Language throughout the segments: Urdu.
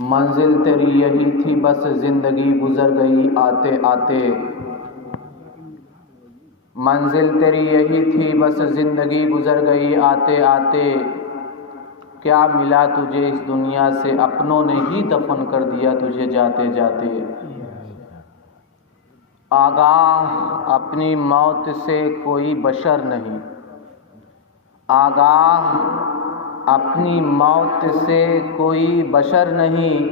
منزل تیری یہی تھی بس زندگی گزر گئی آتے آتے، منزل تیری یہی تھی بس زندگی گزر گئی آتے آتے، کیا ملا تجھے اس دنیا سے اپنوں نے ہی دفن کر دیا تجھے جاتے جاتے۔ آگاہ اپنی موت سے کوئی بشر نہیں، آگاہ اپنی موت سے کوئی بشر نہیں،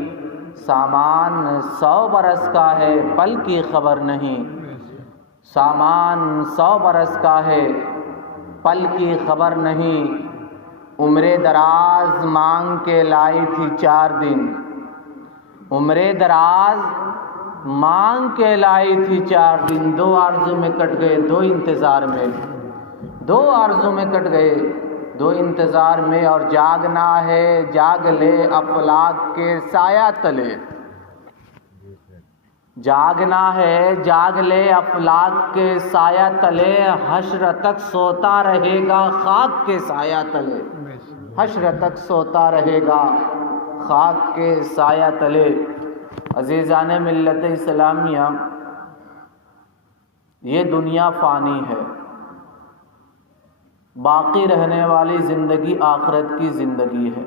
سامان 100 برس کا ہے پل کی خبر نہیں، سامان 100 برس کا ہے پل کی خبر نہیں، عمر دراز مانگ کے لائی تھی 4 دن، عمر دراز مانگ کے لائی تھی 4 دن، 2 آرزو میں کٹ گئے 2 انتظار میں، 2 آرزو میں کٹ گئے 2 انتظار میں، اور جاگنا ہے جاگ لے افلاک کے سایہ تلے، جاگنا ہے جاگ لے افلاک کے سایہ تلے، حشر تک سوتا رہے گا خاک کے سایہ تلے، حشر تک سوتا رہے گا خاک کے سایہ تلے۔ عزیزان ملت اسلامیہ، یہ دنیا فانی ہے، باقی رہنے والی زندگی آخرت کی زندگی ہے،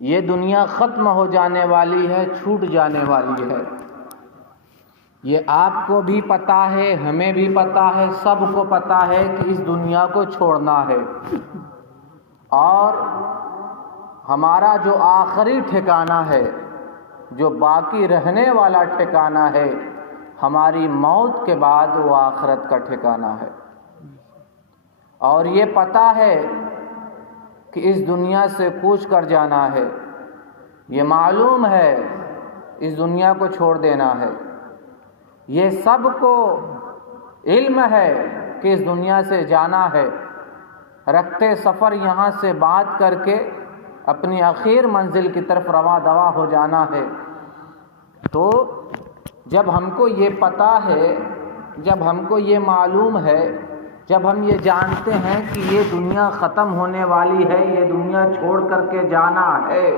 یہ دنیا ختم ہو جانے والی ہے، چھوٹ جانے والی ہے، یہ آپ کو بھی پتہ ہے، ہمیں بھی پتہ ہے، سب کو پتہ ہے کہ اس دنیا کو چھوڑنا ہے، اور ہمارا جو آخری ٹھکانہ ہے، جو باقی رہنے والا ٹھکانہ ہے، ہماری موت کے بعد وہ آخرت کا ٹھکانہ ہے، اور یہ پتہ ہے کہ اس دنیا سے کوچ کر جانا ہے، یہ معلوم ہے اس دنیا کو چھوڑ دینا ہے، یہ سب کو علم ہے کہ اس دنیا سے جانا ہے، رکھتے سفر یہاں سے بات کر کے اپنی آخر منزل کی طرف رواں دوا ہو جانا ہے۔ تو جب ہم کو یہ پتہ ہے، جب ہم کو یہ معلوم ہے، جب ہم یہ جانتے ہیں کہ یہ دنیا ختم ہونے والی ہے، یہ دنیا چھوڑ کر کے جانا ہے،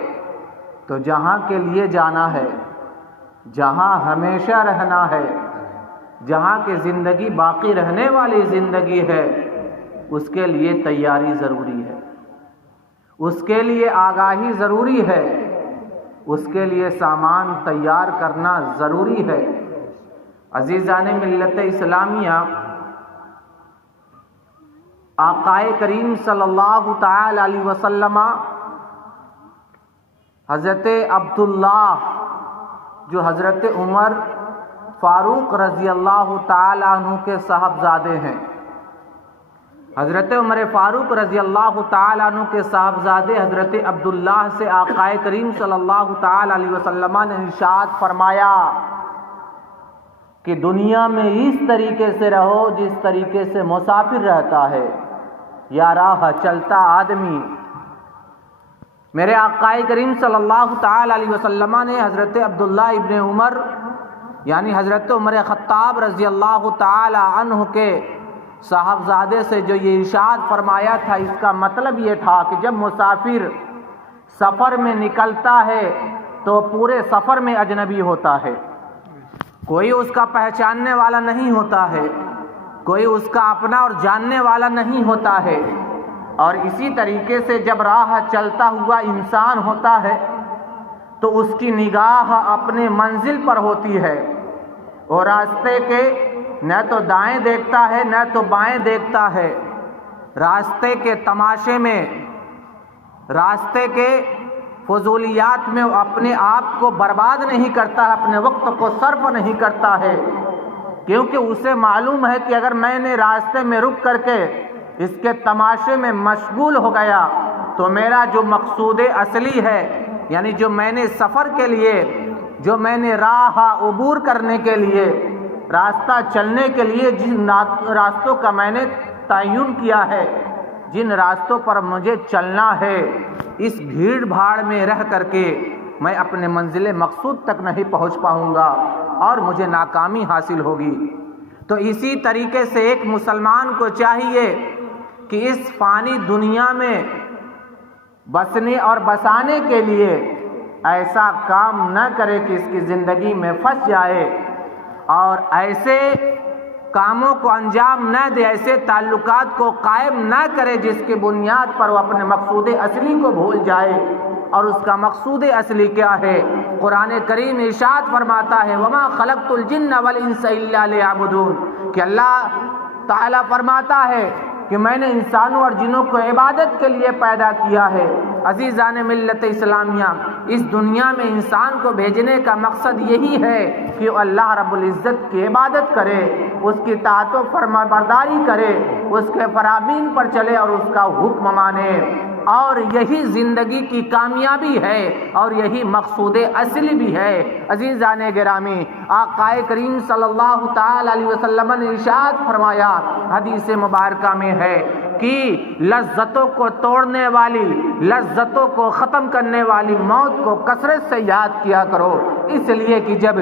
تو جہاں کے لیے جانا ہے، جہاں ہمیشہ رہنا ہے، جہاں کی زندگی باقی رہنے والی زندگی ہے، اس کے لیے تیاری ضروری ہے، اس کے لیے آگاہی ضروری ہے، اس کے لیے سامان تیار کرنا ضروری ہے۔ عزیزان ملت اسلامیہ، آقا کریم صلی اللہ تعالی علیہ وسلم حضرت عبداللہ جو حضرت عمر فاروق رضی اللہ تعالی عنہ کے صاحبزادے ہیں، حضرت عمر فاروق رضی اللہ تعالی عنہ کے صاحبزادے حضرت عبداللہ سے آقا کریم صلی اللہ تعالی علیہ وسلم نے ارشاد فرمایا کہ دنیا میں اس طریقے سے رہو جس طریقے سے مسافر رہتا ہے یا راہ چلتا آدمی۔ میرے آقا کریم صلی اللہ تعالی علیہ وسلم نے حضرت عبداللہ ابن عمر یعنی حضرت عمر خطاب رضی اللہ تعالی عنہ کے صاحبزادے سے جو یہ ارشاد فرمایا تھا، اس کا مطلب یہ تھا کہ جب مسافر سفر میں نکلتا ہے تو پورے سفر میں اجنبی ہوتا ہے، کوئی اس کا پہچاننے والا نہیں ہوتا ہے، کوئی اس کا اپنا اور جاننے والا نہیں ہوتا ہے، اور اسی طریقے سے جب راہ چلتا ہوا انسان ہوتا ہے تو اس کی نگاہ اپنے منزل پر ہوتی ہے، اور راستے کے نہ تو دائیں دیکھتا ہے نہ تو بائیں دیکھتا ہے، راستے کے تماشے میں، راستے کے فضولیات میں اپنے آپ کو برباد نہیں کرتا ہے، اپنے وقت کو صرف نہیں کرتا ہے، کیونکہ اسے معلوم ہے کہ اگر میں نے راستے میں رک کر کے اس کے تماشے میں مشغول ہو گیا تو میرا جو مقصود اصلی ہے، یعنی جو میں نے سفر کے لیے، جو میں نے راہ عبور کرنے کے لیے، راستہ چلنے کے لیے جن راستوں کا میں نے تعین کیا ہے، جن راستوں پر مجھے چلنا ہے، اس بھیڑ بھاڑ میں رہ کر کے میں اپنے منزل مقصود تک نہیں پہنچ پاؤں گا اور مجھے ناکامی حاصل ہوگی۔ تو اسی طریقے سے ایک مسلمان کو چاہیے کہ اس فانی دنیا میں بسنے اور بسانے کے لیے ایسا کام نہ کرے کہ اس کی زندگی میں پھنس جائے اور ایسے کاموں کو انجام نہ دے، ایسے تعلقات کو قائم نہ کرے جس کی بنیاد پر وہ اپنے مقصود اصلی کو بھول جائے۔ اور اس کا مقصود اصلی کیا ہے؟ قرآن کریم ارشاد فرماتا ہے وَمَا خَلَقْتُ الْجِنَّ وَالْإِنسَ إِلَّا لِيَعْبُدُونَ، کہ اللہ تعالیٰ فرماتا ہے کہ میں نے انسانوں اور جنوں کو عبادت کے لیے پیدا کیا ہے۔ عزیزان ملت اسلامیہ، اس دنیا میں انسان کو بھیجنے کا مقصد یہی ہے کہ وہ اللہ رب العزت کی عبادت کرے، اس کی اطاعت و فرمانبرداری کرے، اس کے فرامین پر چلے اور اس کا حکم مانے، اور یہی زندگی کی کامیابی ہے اور یہی مقصود اصلی بھی ہے۔ عزیزان گرامی، آقا کریم صلی اللہ تعالی علیہ وسلم نے ارشاد فرمایا، حدیث مبارکہ میں ہے کہ لذتوں کو توڑنے والی، لذتوں کو ختم کرنے والی موت کو کثرت سے یاد کیا کرو، اس لیے کہ جب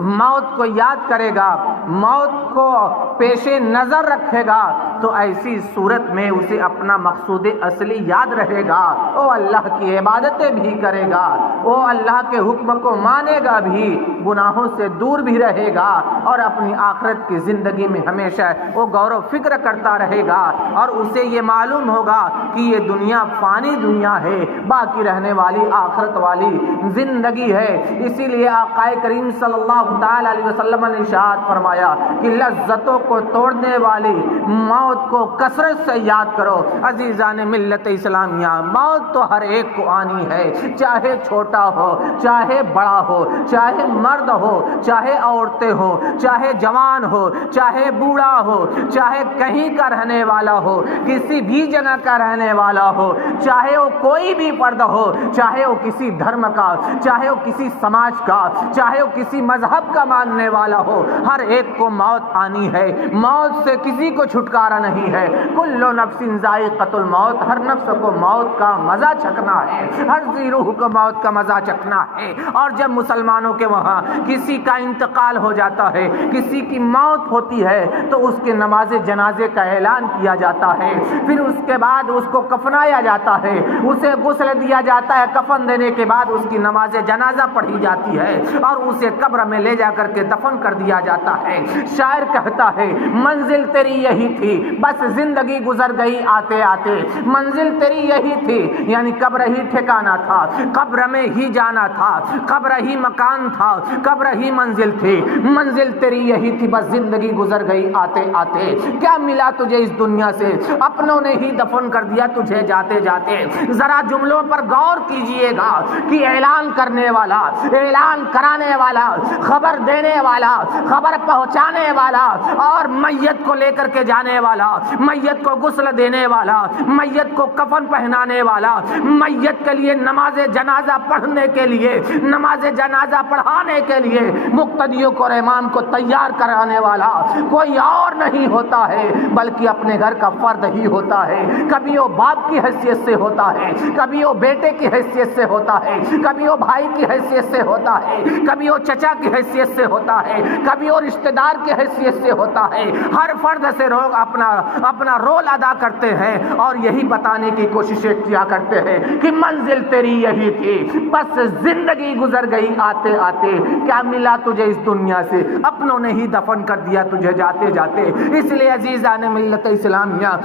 موت کو یاد کرے گا، موت کو پیش نظر رکھے گا، تو ایسی صورت میں اسے اپنا مقصود اصلی یاد رہے گا، وہ اللہ کی عبادتیں بھی کرے گا، وہ اللہ کے حکم کو مانے گا بھی، گناہوں سے دور بھی رہے گا، اور اپنی آخرت کی زندگی میں ہمیشہ وہ غور و فکر کرتا رہے گا، اور اسے یہ معلوم ہوگا کہ یہ دنیا فانی دنیا ہے، باقی رہنے والی آخرت والی زندگی ہے۔ اسی لیے آقا کریم صلی اللہ تعالی علیہ وسلم نے ارشاد فرمایا کہ لذتوں کو توڑنے والی موت کو کثرت سے یاد کرو۔ عزیزان ملت اسلامیہ، موت تو ہر ایک کو آنی ہے، چاہے چھوٹا ہو، چاہے بڑا ہو، چاہے مرد ہو، چاہے عورتیں ہو، چاہے جوان ہو، چاہے بوڑھا ہو، چاہے کہیں کا رہنے والا ہو، کسی بھی جگہ کا رہنے والا ہو، چاہے وہ کوئی بھی فرد ہو، چاہے وہ کسی دھرم کا، چاہے وہ کسی سماج کا، چاہے وہ کسی مذہب کا ماننے والا ہو، ہر ایک کو موت آنی ہے۔ موت سے کسی کو چھٹکارا نہیں ہے۔ کل نفس ذائقۃ الموت، ہر نفس کو موت کا مزہ چکھنا ہے، ہر ذی روح کو موت کا مزہ چکھنا ہے۔ اور جب مسلمانوں کے وہاں کسی کا انتقال ہو جاتا ہے، کسی کی موت ہوتی ہے، تو اس کے نماز جنازے کا اعلان کیا جاتا ہے، پھر اس کے بعد اس کو کفنایا جاتا ہے، اسے غسل دیا جاتا ہے، کفن دینے کے بعد اس کی نماز جنازہ پڑھی جاتی ہے، اور اسے قبر میں لے جا کر کے دفن کر دیا جاتا ہے۔ شاعر کہتا ہے منزل تیری یہی تھی، بس زندگی گزر گئی آتے آتے، منزل تیری یہی تھی، یعنی قبر ہی ٹھکانا تھا، قبر میں ہی جانا تھا، قبر ہی مکان تھا، قبر ہی منزل تھی، منزل تیری یہی تھی، بس زندگی گزر گئی آتے آتے۔ کیا ملا تجھے اس دنیا سے؟ اپنوں نے ہی دفن کر دیا تجھے جاتے جاتے۔ ذرا جملوں پر غور کیجئے گا کہ اعلان کرنے والا، اعلان کرانے والا، خبر دینے والا، خبر پہنچانے والا، اور میت کو لے کر کے جانے والا، میت کو غسل دینے والا، میت کو کفن پہنانے والا، میت کے لیے نماز جنازہ پڑھنے کے لیے، نماز جنازہ پڑھانے کے لیے مقتدیوں کو اور امام کو تیار کرانے والا کوئی اور نہیں ہوتا ہے، بلکہ اپنے گھر کا فرد ہی ہوتا ہے۔ کبھی وہ باپ کی حیثیت سے ہوتا ہے، کبھی وہ بیٹے کی حیثیت سے ہوتا ہے، کبھی وہ بھائی کی حیثیت سے ہوتا ہے، کبھی وہ چچا کی حیثیت سے ہوتا ہے، کبھی وہ رشتہ دار کی حیثیت سے ہوتا ہے۔ ہر فرد سے لوگ اپنا رول ادا کرتے ہیں، اور یہی بتانے کی کوششیں کیا کرتے ہیں کہ منزل تیری یہی تھی، بس زندگی گزر گئی آتے آتے۔ کیا ملا تجھے اس دنیا سے؟ اپنوں نے ہی دفن کر دیا تجھے جاتے جاتے۔ اس لیے عزیزان ملت اسلامیہ،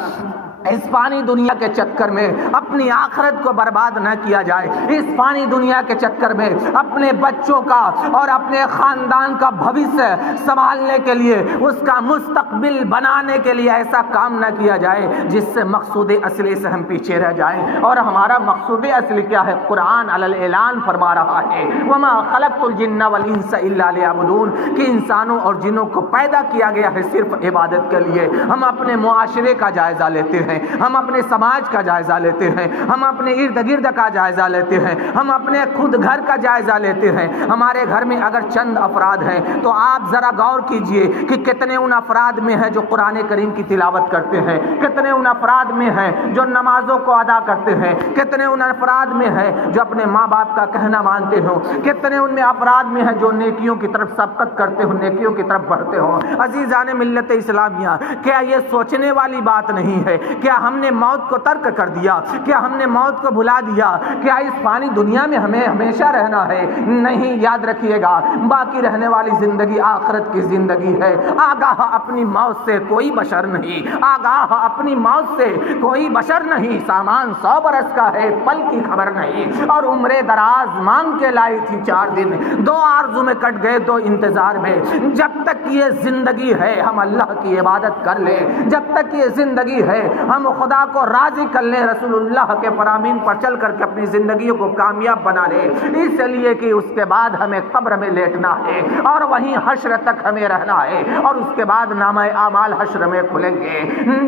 اس فانی دنیا کے چکر میں اپنی آخرت کو برباد نہ کیا جائے، اس فانی دنیا کے چکر میں اپنے بچوں کا اور اپنے خاندان کا بھوشیہ سنبھالنے کے لیے، اس کا مستقبل بنانے کے لیے ایسا کام نہ کیا جائے جس سے مقصود اصلی سے ہم پیچھے رہ جائیں۔ اور ہمارا مقصود اصلی کیا ہے؟ قرآن علی الاعلان فرما رہا ہے وَمَا خَلَقْتُ الْجِنَّ وَالْإِنسَ إِلَّا لِيَعْبُدُونَ، کہ انسانوں اور جنوں کو پیدا کیا گیا ہے صرف عبادت کے لیے۔ ہم اپنے معاشرے کا جائزہ لیتے ہیں، ہم اپنے سماج کا جائزہ لیتے ہیں، ہم اپنے ارد گرد کا جائزہ لیتے ہیں، ہم اپنے خود گھر کا جائزہ لیتے ہیں۔ ہمارے گھر میں اگر چند افراد ہیں تو آپ ذرا غور کیجئے کہ کتنے ان افراد میں ہیں جو قرآن کریم کی تلاوت کرتے ہیں، کتنے ان افراد میں ہیں جو نمازوں کو ادا کرتے ہیں، کتنے ان افراد میں ہیں جو اپنے ماں باپ کا کہنا مانتے ہوں، کتنے ان میں افراد میں ہیں جو نیکیوں کی طرف سبقت کرتے ہوں، نیکیوں کی طرف بڑھتے ہوں۔ عزیزان ملت اسلامیہ، کیا یہ سوچنے والی بات نہیں ہے کیا ہم نے موت کو ترک کر دیا؟ کیا ہم نے موت کو بھلا دیا؟ کیا اس فانی دنیا میں ہمیں ہمیشہ رہنا ہے؟ نہیں، یاد رکھیے گا، باقی رہنے والی زندگی آخرت کی زندگی ہے۔ آگاہ اپنی موت سے کوئی بشر نہیں، آگاہ اپنی موت سے کوئی بشر نہیں۔ سامان 100 برس کا ہے، پل کی خبر نہیں، اور عمر دراز مانگ کے لائی تھی 4 دن، 2 آرزو میں کٹ گئے 2 انتظار میں۔ جب تک یہ زندگی ہے ہم اللہ کی عبادت کر لیں، جب تک یہ زندگی ہے ہم خدا کو راضی کر لیں، رسول اللہ کے فرامین پر چل کر کے اپنی زندگیوں کو کامیاب بنا لیں، اس لیے کہ اس کے بعد ہمیں قبر میں لیٹنا ہے اور وہیں حشر تک ہمیں رہنا ہے، اور اس کے بعد نامہ اعمال حشر میں کھلیں گے۔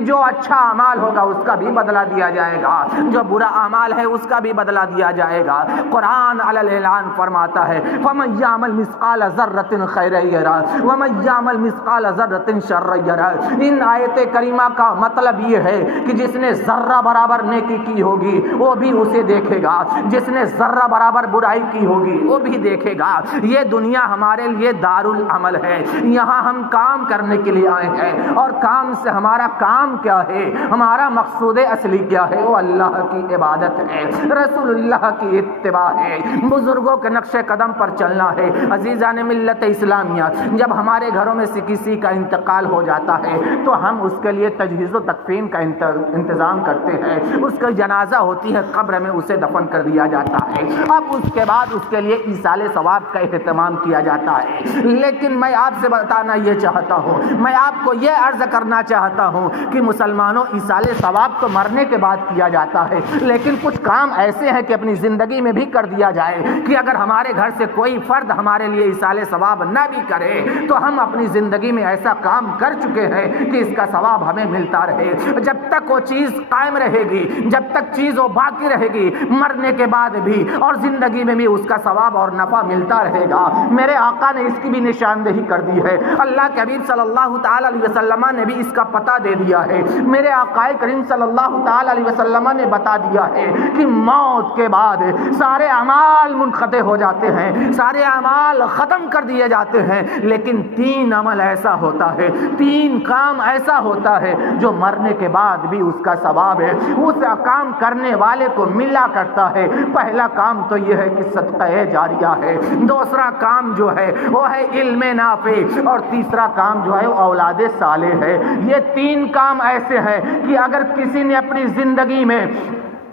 جو اچھا اعمال ہوگا اس کا بھی بدلہ دیا جائے گا، جو برا اعمال ہے اس کا بھی بدلہ دیا جائے گا۔ قرآن علی الاعلان فرماتا ہے فَمَن يَعْمَلْ مِثْقَالَ ذَرَّةٍ خَيْرًا يَرَهُ وَمَن يَعْمَلْ مِثْقَالَ ذَرَّةٍ شَرًّا يَرَهُ۔ ان آیت کریمہ کا مطلب یہ ہے کہ جس نے ذرہ برابر نیکی کی ہوگی وہ بھی اسے دیکھے گا، جس نے ذرہ برابر برائی کی ہوگی وہ بھی دیکھے گا۔ یہ دنیا ہمارے لیے دارالعمل ہے، یہاں ہم کام کرنے کے لیے آئے ہیں، اور کام سے ہمارا کام کیا ہے، ہمارا مقصود اصلی کیا ہے؟ وہ اللہ کی عبادت ہے، رسول اللہ کی اتباع ہے، بزرگوں کے نقش قدم پر چلنا ہے۔ عزیزان ملت اسلامیہ، جب ہمارے گھروں میں سے کسی کا انتقال ہو جاتا ہے تو ہم اس کے لیے تجہیز و تکفین کا انتظام کرتے ہیں، اس کا جنازہ ہوتی ہے، قبر میں اسے دفن کر دیا جاتا ہے، اب اس کے بعد اس کے لیے ایصال ثواب کا اہتمام کیا جاتا ہے۔ لیکن میں آپ سے بتانا یہ چاہتا ہوں، میں آپ کو یہ عرض کرنا چاہتا ہوں کہ مسلمانوں ایصال ثواب تو مرنے کے بعد کیا جاتا ہے، لیکن کچھ کام ایسے ہیں کہ اپنی زندگی میں بھی کر دیا جائے کہ اگر ہمارے گھر سے کوئی فرد ہمارے لیے ایصال ثواب نہ بھی کرے تو ہم اپنی زندگی میں ایسا کام کر چکے ہیں کہ اس کا ثواب ہمیں ملتا رہے۔ جب تک وہ چیز قائم رہے گی، جب تک چیز وہ باقی رہے گی، مرنے کے بعد بھی اور زندگی میں بھی اس کا ثواب اور نفع ملتا رہے گا۔ میرے آقا نے اس کی بھی نشاندہی کر دی ہے، اللہ کے حبیب صلی اللہ تعالی علیہ وسلم نے بھی اس کا پتہ دے دیا ہے، میرے آقا کریم صلی اللہ تعالی علیہ وسلم نے بتا دیا ہے کہ موت کے بعد سارے اعمال منقطع ہو جاتے ہیں، سارے اعمال ختم کر دیے جاتے ہیں، لیکن 3 عمل ایسا ہوتا ہے، 3 کام ایسا ہوتا ہے جو مرنے کے بعد بھی اس کا ثواب ہے، اس کام کرنے والے کو ملا کرتا ہے۔ پہلا کام تو یہ ہے کہ صدقہ جاریہ ہے، دوسرا کام جو ہے وہ ہے علم نافع، اور تیسرا کام جو ہے وہ اولاد صالح ہے۔ یہ 3 کام ایسے ہیں کہ اگر کسی نے اپنی زندگی میں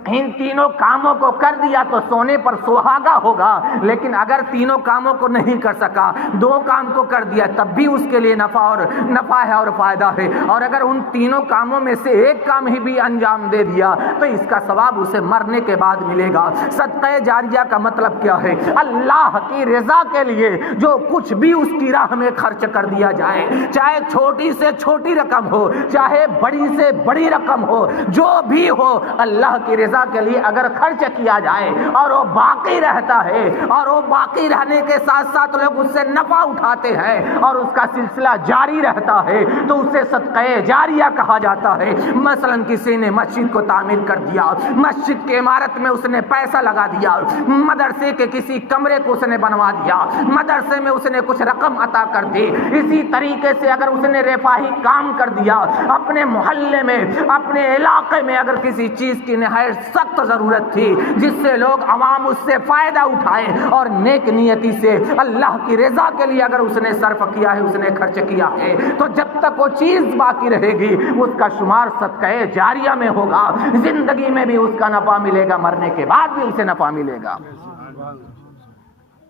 ان تینوں کاموں کو کر دیا تو سونے پر سہاگا ہوگا، لیکن اگر تینوں کاموں کو نہیں کر سکا، 2 کام کو کر دیا، تب بھی اس کے لیے نفع ہے اور فائدہ ہے، اور اگر ان تینوں کاموں میں سے ایک کام ہی بھی انجام دے دیا تو اس کا ثواب اسے مرنے کے بعد ملے گا۔ صدقہ جاریہ کا مطلب کیا ہے؟ اللہ کی رضا کے لیے جو کچھ بھی اس کی راہ میں خرچ کر دیا جائے، چاہے چھوٹی سے چھوٹی رقم ہو، چاہے بڑی سے بڑی رقم ہو، جو بھی ہو، اللہ کی رضا کے لیے اگر خرچ کیا جائے اور وہ باقی رہتا ہے، اور وہ باقی رہنے کے ساتھ ساتھ لوگ اس سے نفع اٹھاتے ہیں اور اس کا سلسلہ جاری رہتا ہے تو اسے صدقہ جاریہ کہا جاتا ہے۔ مثلا کسی نے مسجد کو تعمیر کر دیا، مسجد کی عمارت میں اس نے پیسہ لگا دیا، مدرسے کے کسی کمرے کو اس نے بنوا دیا، مدرسے میں اس نے کچھ رقم عطا کر دی، اسی طریقے سے اگر اس نے رفاہی کام کر دیا، اپنے محلے میں، اپنے علاقے میں اگر کسی چیز کی نہایت سخت ضرورت تھی جس سے لوگ عوام اس سے فائدہ اٹھائے اور نیک نیتی سے اللہ کی رضا کے لیے اگر اس نے صرف کیا ہے، اس نے خرچ کیا ہے، تو جب تک وہ چیز باقی رہے گی اس کا شمار صدقہ جاریہ میں ہوگا، زندگی میں بھی اس کا نفع ملے گا، مرنے کے بعد بھی اسے نفع ملے گا۔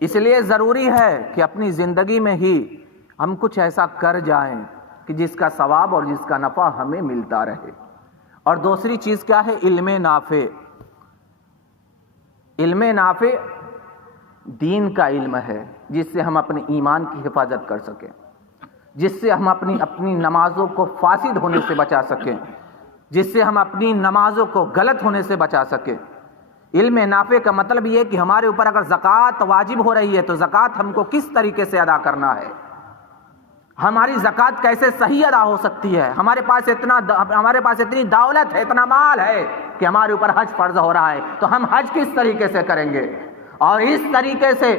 اس لیے ضروری ہے کہ اپنی زندگی میں ہی ہم کچھ ایسا کر جائیں کہ جس کا ثواب اور جس کا نفع ہمیں ملتا رہے۔ اور دوسری چیز کیا ہے؟ علم نافع۔ علم نافع دین کا علم ہے جس سے ہم اپنے ایمان کی حفاظت کر سکیں، جس سے ہم اپنی نمازوں کو فاسد ہونے سے بچا سکیں، جس سے ہم اپنی نمازوں کو غلط ہونے سے بچا سکیں۔ علم نافع کا مطلب یہ کہ ہمارے اوپر اگر زکوٰۃ واجب ہو رہی ہے تو زکوٰۃ ہم کو کس طریقے سے ادا کرنا ہے، ہماری زکوٰۃ کیسے صحیح ادا ہو سکتی ہے، ہمارے پاس اتنی دولت ہے، اتنا مال ہے کہ ہمارے اوپر حج فرض ہو رہا ہے تو ہم حج کس طریقے سے کریں گے، اور اس طریقے سے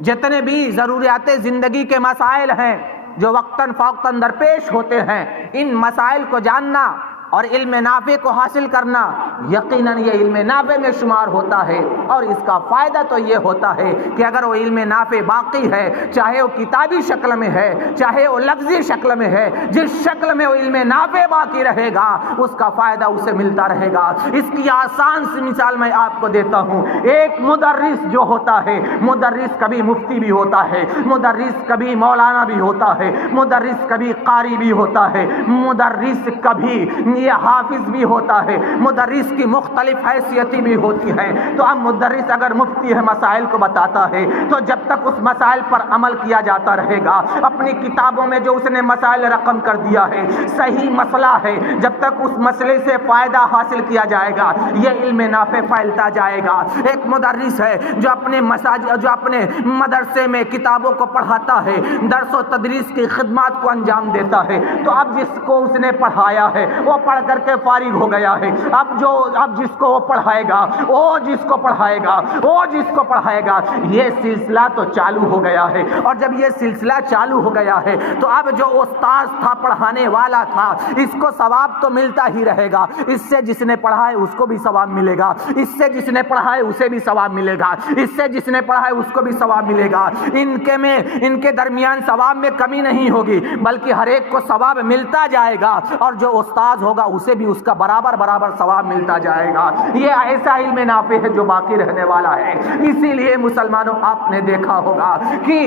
جتنے بھی ضروریات زندگی کے مسائل ہیں جو وقتاً فوقتاً درپیش ہوتے ہیں، ان مسائل کو جاننا اور علم نافع کو حاصل کرنا یقیناً یہ علم نافع میں شمار ہوتا ہے، اور اس کا فائدہ تو یہ ہوتا ہے کہ اگر وہ علم نافع باقی ہے، چاہے وہ کتابی شکل میں ہے، چاہے وہ لفظی شکل میں ہے، جس شکل میں وہ علم نافع باقی رہے گا اس کا فائدہ اسے ملتا رہے گا۔ اس کی آسان سی مثال میں آپ کو دیتا ہوں۔ ایک مدرس جو ہوتا ہے، مدرس کبھی مفتی بھی ہوتا ہے، مدرس کبھی مولانا بھی ہوتا ہے، مدرس کبھی قاری بھی ہوتا ہے، مدرس کبھی یہ حافظ بھی ہوتا ہے، مدرس کی مختلف حیثیتیں بھی ہوتی ہیں۔ تو اب مدرس اگر مفتی ہے، مسائل کو بتاتا ہے، تو جب تک اس مسائل پر عمل کیا جاتا رہے گا، اپنی کتابوں میں جو اس نے مسائل رقم کر دیا ہے، صحیح مسئلہ ہے، جب تک اس مسئلے سے فائدہ حاصل کیا جائے گا یہ علم نافع پھیلتا جائے گا۔ ایک مدرس ہے جو اپنے مدرسے میں کتابوں کو پڑھاتا ہے، درس و تدریس کی خدمات کو انجام دیتا ہے، تو اب جس کو اس نے پڑھایا ہے وہ پڑھ کر کے فارغ ہو گیا ہے، اب جس کو وہ پڑھائے گا، وہ جس کو پڑھائے گا، وہ جس کو پڑھائے گا، یہ سلسلہ تو چالو ہو گیا ہے۔ اور جب یہ سلسلہ چالو ہو گیا ہے تو اب جو استاذ تھا، پڑھانے والا تھا، اس کو ثواب تو ملتا ہی رہے گا، اس سے جس نے پڑھا ہے اس کو بھی ثواب ملے گا، اس سے جس نے پڑھا ہے اسے بھی ثواب ملے گا، اس سے جس نے پڑھا ہے اس کو بھی ثواب ملے گا۔ ان کے درمیان ثواب میں کمی نہیں ہوگی، بلکہ ہر ایک کو ثواب ملتا جائے گا، اور جو استاذ ہوگا اسے بھی اس کا برابر ثواب ملتا جائے گا۔ یہ ایسا علم نافع ہے جو باقی رہنے والا ہے۔ اسی لیے مسلمانوں، آپ نے دیکھا ہوگا کہ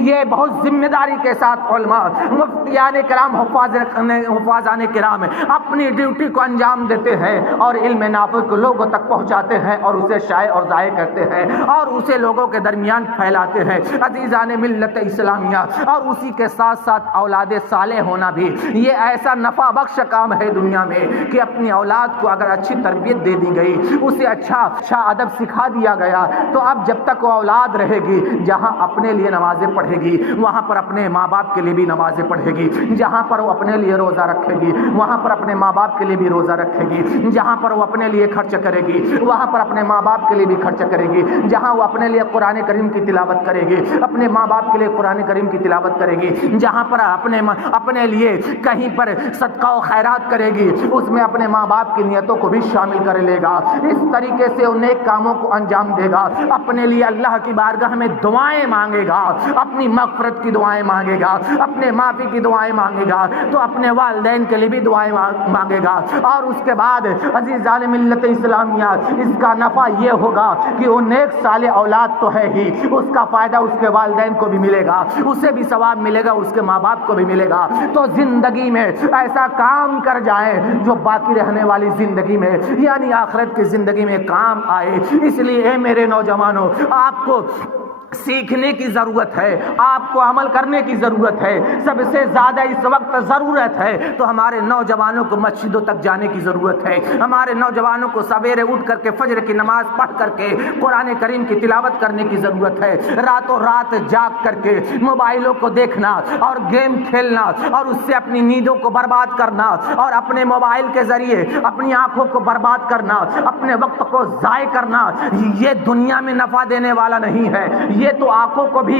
یہ بہت ذمہ داری کے ساتھ علماء، مفتیان کرام، حفاظان کرام اپنی ڈیوٹی کو انجام دیتے ہیں اور علم نافع کو لوگوں تک پہنچاتے ہیں اور اسے شائع اور ضائع کرتے ہیں اور اسے لوگوں کے درمیان پھیلاتے ہیں۔ عزیزان ملت اسلامیہ، اور اسی کے ساتھ ساتھ اولاد صالح ہونا بھی یہ ایسا نفع بخش کام ہے دنیا میں کہ اپنی اولاد کو اگر اچھی تربیت دے دی گئی، اسے اچھا ادب سکھا دیا گیا، تو اب جب تک وہ اولاد رہے گی، جہاں اپنے لیے نمازیں پڑھے گی وہاں پر اپنے ماں باپ کے لیے بھی نمازیں پڑھے گی، جہاں پر وہ اپنے لیے روزہ رکھے گی وہاں پر اپنے ماں باپ کے لیے بھی روزہ رکھے گی، جہاں پر وہ اپنے لیے خرچ کرے گی وہاں پر اپنے ماں باپ کے لیے بھی خرچ کرے گی، جہاں وہ اپنے لیے قرآن کریم کی تلاوت کرے گی اپنے ماں باپ کے لیے قرآن کریم کی تلاوت کرے گی، جہاں پر اپنے لیے کہیں پر صدقہ و خیرات کرے گی اس میں اپنے ماں باپ کی نیتوں کو بھی شامل کر لے گا۔ اس طریقے سے وہ نیک کاموں کو انجام دے گا، اپنے لیے اللہ کی بارگاہ میں دعائیں مانگے گا، اپنی مغفرت کی دعائیں مانگے گا، اپنے معافی کی دعائیں مانگے گا، تو اپنے والدین کے لیے بھی دعائیں مانگے گا۔ اور اس کے بعد عزیزان ملت اسلامیہ، اس کا نفع یہ ہوگا کہ وہ نیک صالح اولاد تو ہے ہی، اس کا فائدہ اس کے والدین کو بھی ملے گا، اسے بھی ثواب ملے گا، اس کے ماں باپ کو بھی ملے گا۔ تو زندگی میں ایسا کام کر جائیں جو باقی رہنے والی زندگی میں یعنی آخرت کی زندگی میں کام آئے۔ اس لیے میرے نوجوانوں، آپ کو سیکھنے کی ضرورت ہے، آپ کو عمل کرنے کی ضرورت ہے۔ سب سے زیادہ اس وقت ضرورت ہے تو ہمارے نوجوانوں کو مسجدوں تک جانے کی ضرورت ہے، ہمارے نوجوانوں کو سویرے اٹھ کر کے فجر کی نماز پڑھ کر کے قرآن کریم کی تلاوت کرنے کی ضرورت ہے۔ راتوں رات جاگ کر کے موبائلوں کو دیکھنا اور گیم کھیلنا اور اس سے اپنی نیندوں کو برباد کرنا اور اپنے موبائل کے ذریعے اپنی آنکھوں کو برباد کرنا، اپنے وقت کو ضائع کرنا، یہ دنیا میں نفع دینے والا نہیں ہے۔ یہ تو آنکھوں کو بھی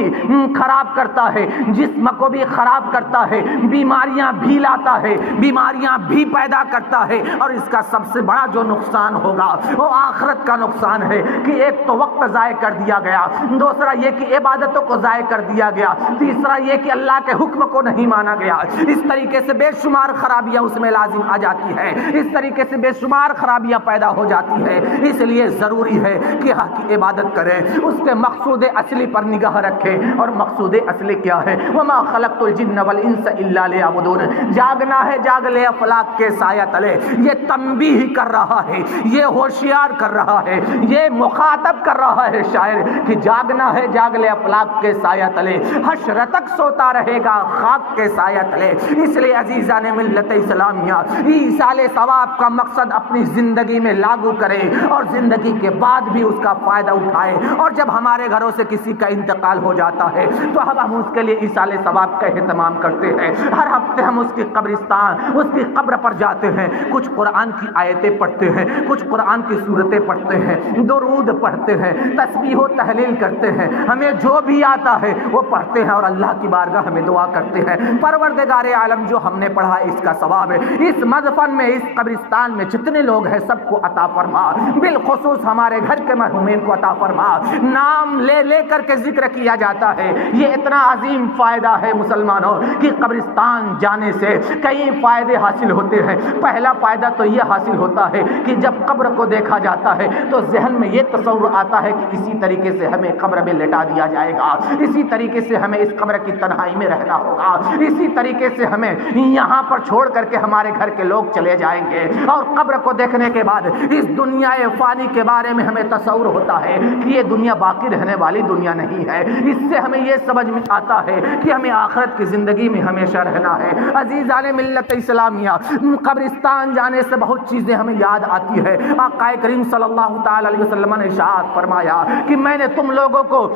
خراب کرتا ہے، جسم کو بھی خراب کرتا ہے، بیماریاں بھی لاتا ہے، بیماریاں بھی پیدا کرتا ہے، اور اس کا سب سے بڑا جو نقصان ہوگا وہ آخرت کا نقصان ہے کہ ایک تو وقت ضائع کر دیا گیا، دوسرا یہ کہ عبادتوں کو ضائع کر دیا گیا، تیسرا یہ کہ اللہ کے حکم کو نہیں مانا گیا۔ اس طریقے سے بے شمار خرابیاں اس میں لازم آ جاتی ہے، اس طریقے سے بے شمار خرابیاں پیدا ہو جاتی ہے۔ اس لیے ضروری ہے کہ حق کی عبادت کریں، اس کے مقصود اصلی پر نگاہ رکھیں، اور مقصود اصلی کیا ہے؟ وما خلقت الجن والانس الا لیعبدون، جاگنا ہے جاگ لے افلاک کے سایہ تلے۔ یہ تنبیہ کر رہا ہے، یہ ہوشیار کر رہا ہے، یہ مخاطب کر رہا ہے شاعر کہ جاگنا ہے جاگ لے افلاک کے سایہ تلے، حشر تک سوتا رہے گا خاک کے سایہ تلے۔ اس لیے عزیزان ملت اسلامیہ، ایصال ثواب کا مقصد اپنی زندگی میں لاگو کریں اور زندگی کے بعد بھی اس کا فائدہ اٹھائیں، اور جب ہمارے گھروں سے کسی کا انتقال ہو جاتا ہے تو اب ہم اس کے لیے ایصال ثواب کا اہتمام کرتے ہیں. ہر ہفتے ہم اس کی قبرستان، اس کی قبر پر جاتے ہیں، کچھ قرآن کی آیتیں پڑھتے ہیں، کچھ قرآن کی سورتیں پڑھتے ہیں، درود پڑھتے ہیں، تسبیح و تحلیل کرتے ہیں، ہمیں جو بھی آتا ہے وہ پڑھتے ہیں اور اللہ کی بارگاہ میں دعا کرتے ہیں پروردگار عالم جو ہم نے پڑھا اس کا ثواب ہے اس مدفن میں، اس قبرستان میں جتنے لوگ ہیں سب کو عطا فرما، بالخصوص ہمارے گھر کے مرحومین کو عطا فرما. نام لے لے کر کے ذکر کیا جاتا ہے. یہ اتنا عظیم فائدہ ہے مسلمانوں کہ قبرستان جانے سے کئی فائدے حاصل ہوتے ہیں. پہلا فائدہ تو یہ حاصل ہوتا ہے کہ جب قبر کو دیکھا جاتا ہے تو ذہن میں یہ تصور آتا ہے کہ اسی طریقے سے ہمیں قبر میں لٹا دیا جائے گا، اسی طریقے سے ہمیں اس قبر کی تنہائی میں رہنا ہوگا، اسی طریقے سے ہمیں یہاں پر چھوڑ کر کے ہمارے گھر کے لوگ چلے جائیں گے. اور قبر کو دیکھنے کے بعد اس دنیا فانی کے بارے میں ہمیں تصور ہوتا ہے کہ یہ دنیا باقی رہنے والی دنیا نہیں ہے. اس سے ہمیں یہ سمجھ میں آتا ہے کہ ہمیں آخرت کی زندگی میں ہمیشہ رہنا ہے. عزیزان ملت اسلامیہ، قبرستان جانے سے بہت چیزیں ہمیں یاد آتی ہے. آقا کریم صلی اللہ تعالی علیہ وسلم نے ارشاد فرمایا کہ میں نے تم لوگوں کو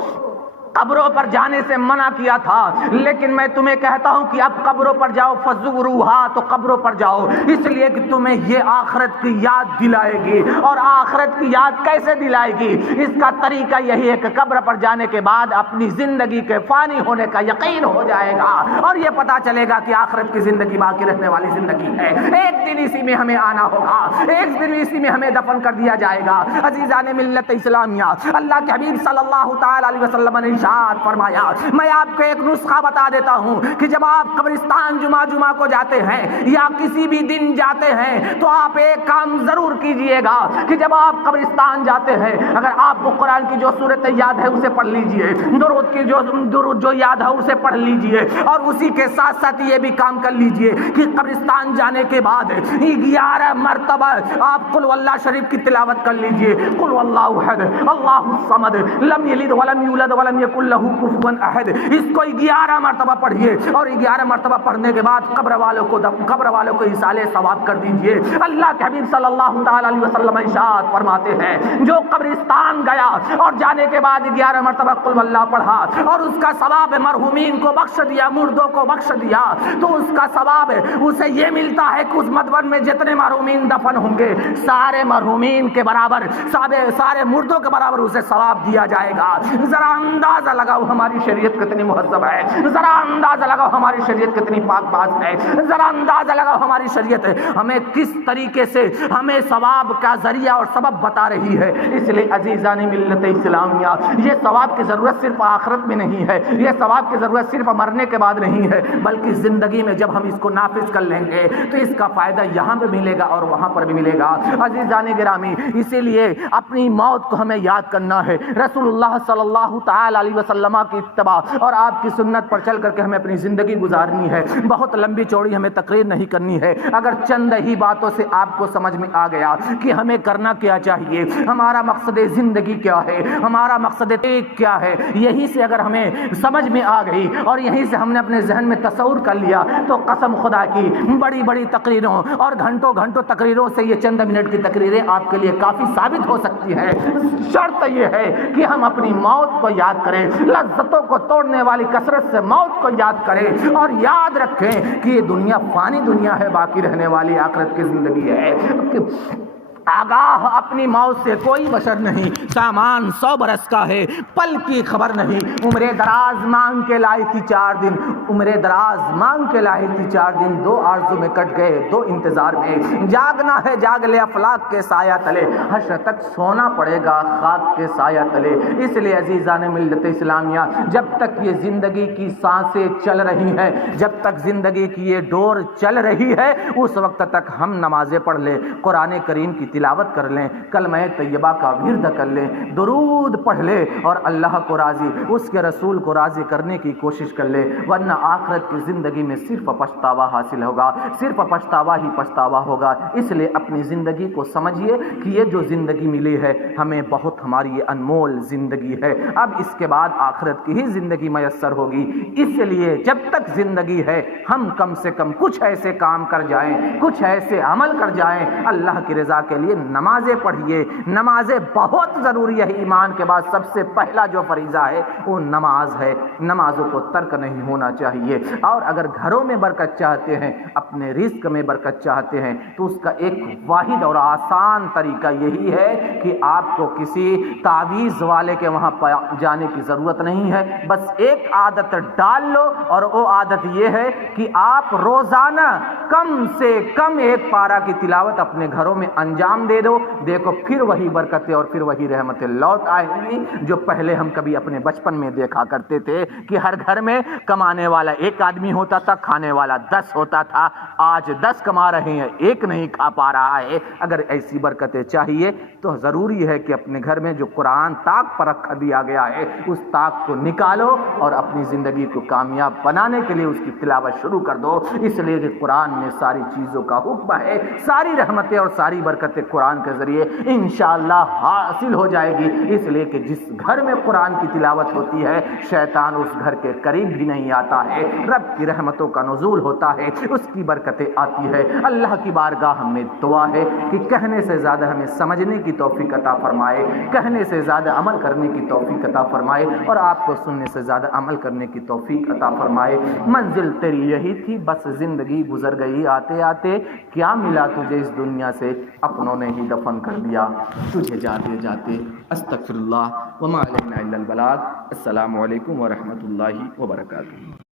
قبروں پر جانے سے منع کیا تھا، لیکن میں تمہیں کہتا ہوں کہ اب قبروں پر جاؤ، فزوروہا، تو قبروں پر جاؤ، اس لیے کہ تمہیں یہ آخرت کی یاد دلائے گی. اور آخرت کی یاد کیسے دلائے گی؟ اس کا طریقہ یہی ہے کہ قبر پر جانے کے بعد اپنی زندگی کے فانی ہونے کا یقین ہو جائے گا اور یہ پتا چلے گا کہ آخرت کی زندگی باقی رہنے والی زندگی ہے. ایک دن اسی میں ہمیں آنا ہوگا، ایک دن اسی میں ہمیں دفن کر دیا جائے گا. عزیزان ملت اسلامیہ، اللہ کے حبیب صلی اللہ تعالی علیہ وسلم نے فرمایا، میں آپ کو ایک نسخہ بتا دیتا ہوں کہ جب آپ قبرستان جمعہ کو جاتے ہیں یا کسی بھی دن جاتے ہیں تو آپ ایک کام ضرور کیجئے گا کہ جب آپ قبرستان جاتے ہیں اگر آپ کو قرآن کی جو صورت یاد ہے اسے پڑھ لیجئے، درود جو یاد ہے اسے پڑھ لیجئے، اور اسی کے ساتھ ساتھ یہ بھی کام کر لیجئے کہ قبرستان جانے کے بعد 11 مرتبہ آپ قل واللہ شریف کی تلاوت کر لیجئے. قل واللہ احد اللہ الصمد لم یلد ولم یولد ولم یکن لہ کفوا احد. اس کو 11 مرتبہ پڑھیے اور 11 مرتبہ پڑھنے کے بعد قبر والوں کو ایصال ثواب کر دیجئے. اللہ کے حبیب صلی اللہ تعالی علیہ وسلم ارشاد فرماتے ہیں جو قبرستان گیا اور جانے کے بعد 11 مرتبہ قل واللہ پڑھا اور اس کا ثواب مرحومین کو بخش دیا، مردوں کو بخش دیا، تو اس کا ثواب اسے یہ ملتا ہے کہ اس مدفن میں جتنے مرحومین دفن ہوں گے سارے مرحومین کے برابر، سارے مردوں کے برابر اسے ثواب دیا جائے گا. ذرا اندازہ لگاؤ ہماری شریعت کتنی مہذب ہے، ذرا اندازہ لگاؤ ہماری شریعت کتنی پاک باز ہے، ذرا اندازہ لگاؤ ہماری شریعت ہمیں کس طریقے سے ہمیں ثواب کا ذریعہ اور سبب بتا رہی ہے. اس لیے عزیزان ملت اسلامیہ، یہ ثواب کی ضرورت صرف آخرت میں نہیں ہے، یہ ثواب کی ضرورت صرف مرنے کے بعد نہیں ہے، بلکہ زندگی میں جب ہم اس کو نافذ کر لیں گے تو اس کا فائدہ یہاں پہ ملے گا اور وہاں پر بھی ملے گا. عزیزان گرامی، اسی لیے اپنی موت کو ہمیں یاد کرنا ہے. رسول اللہ صلی اللہ تعالی علیہ وسلم کی اتباع اور آپ کی سنت پر چل کر کے ہمیں اپنی زندگی گزارنی ہے. بہت لمبی چوڑی ہمیں تقریر نہیں کرنی ہے. اگر چند ہی باتوں سے آپ کو سمجھ میں آ گیا کہ ہمیں کرنا کیا چاہیے، ہمارا مقصد زندگی کیا ہے، ہمارا مقصد ایک کیا ہے، یہی سے اگر ہمیں سمجھ میں آ گئی اور یہیں سے ہم نے اپنے ذہن میں تصور کر لیا تو قسم خدا کی بڑی بڑی تقریروں اور گھنٹوں تقریروں سے یہ چند منٹ کی تقریریں آپ کے لیے کافی ثابت ہو سکتی ہیں. شرط یہ ہے کہ ہم اپنی موت کو یاد کریں، لذتوں کو توڑنے والی کثرت سے موت کو یاد کریں اور یاد رکھیں کہ یہ دنیا فانی دنیا ہے، باقی رہنے والی آخرت کی زندگی ہے. آگاہ اپنی موت سے کوئی بشر نہیں، سامان 100 برس کا ہے، پل کی خبر نہیں. عمر دراز مانگ کے لائی تھی 4 دن، عمر دراز مانگ کے لائی تھی 4 دن، 2 آرزو میں کٹ گئے 2 انتظار میں. جاگنا ہے جاگ لے افلاک کے سایہ تلے، حشر تک سونا پڑے گا خاک کے سایہ تلے. اس لیے عزیزان ملت اسلامیہ، جب تک یہ زندگی کی سانسیں چل رہی ہیں، جب تک زندگی کی یہ ڈور چل رہی ہے، اس وقت تک ہم نمازیں پڑھ لیں، قرآن کریم کی تلاوت کر لیں، کلمہ طیبہ کا ورد کر لیں، درود پڑھ لیں اور اللہ کو راضی، اس کے رسول کو راضی کرنے کی کوشش کر لیں. ورنہ آخرت کی زندگی میں صرف پچھتاوا حاصل ہوگا، صرف پچھتاوا ہی پچھتاوا ہوگا. اس لیے اپنی زندگی کو سمجھیے کہ یہ جو زندگی ملی ہے ہمیں بہت ہماری یہ انمول زندگی ہے. اب اس کے بعد آخرت کی ہی زندگی میسر ہوگی. اس لیے جب تک زندگی ہے ہم کم سے کم کچھ ایسے کام کر جائیں، کچھ ایسے عمل کر جائیں اللہ کی رضا کے لیے نمازیں پڑھیے. نمازیں بہت ضروری ہے. ایمان کے بعد سب سے پہلا جو فریضہ ہے وہ نماز ہے. نمازوں کو ترک نہیں ہونا چاہیے. اور اگر گھروں میں برکت چاہتے ہیں, اپنے رزق میں برکت چاہتے ہیں, تو اس کا ایک واحد اور آسان طریقہ یہی ہے کہ آپ کو کسی تعویذ والے کے وہاں جانے کی ضرورت نہیں ہے. بس ایک عادت ڈال لو, اور وہ عادت یہ ہے کہ آپ روزانہ کم سے کم ایک پارہ کی تلاوت اپنے گھروں میں انجام دے دو. دیکھو پھر وہی برکتیں اور پھر وہی رحمتیں لوٹ آئیں گی جو پہلے ہم کبھی اپنے بچپن میں دیکھا کرتے تھے کہ ہر گھر میں کمانے والا ایک آدمی ہوتا تھا, کھانے والا 10 ہوتا تھا. آج 10 کما رہے ہیں, ایک نہیں کھا پا رہا ہے. اگر ایسی برکتیں چاہیے تو ضروری ہے کہ اپنے گھر میں جو قرآن طاق پر رکھ دیا گیا ہے اس طاق کو نکالو اور اپنی زندگی کو کامیاب بنانے کے لیے اس کی تلاوت شروع کر دو. اس لیے کہ قرآن میں ساری چیزوں کا حکم ہے. ساری رحمتیں اور ساری برکتیں قرآن کے ذریعے انشاءاللہ حاصل ہو جائے گی. اس لیے کہ جس گھر میں قرآن کی تلاوت ہوتی ہے شیطان اس گھر کے قریب بھی نہیں آتا ہے. رب کی رحمتوں کا نزول ہوتا ہے, اس کی برکتیں آتی ہے. اللہ کی بارگاہ میں دعا ہے کہ کہنے سے زیادہ ہمیں سمجھنے کی توفیق عطا فرمائے, کہنے سے زیادہ عمل کرنے کی توفیق عطا فرمائے, اور آپ کو سننے سے زیادہ عمل کرنے کی توفیق عطا فرمائے. منزل تیری یہی تھی, بس زندگی گزر گئی آتے آتے. کیا ملا تجھے اس دنیا سے, اپنوں نے ہی دفن کر دیا تجھے جاتے جاتے. استغفر اللہ وما علینا الا البلاغ. السلام علیکم ورحمۃ اللہ وبرکاتہ.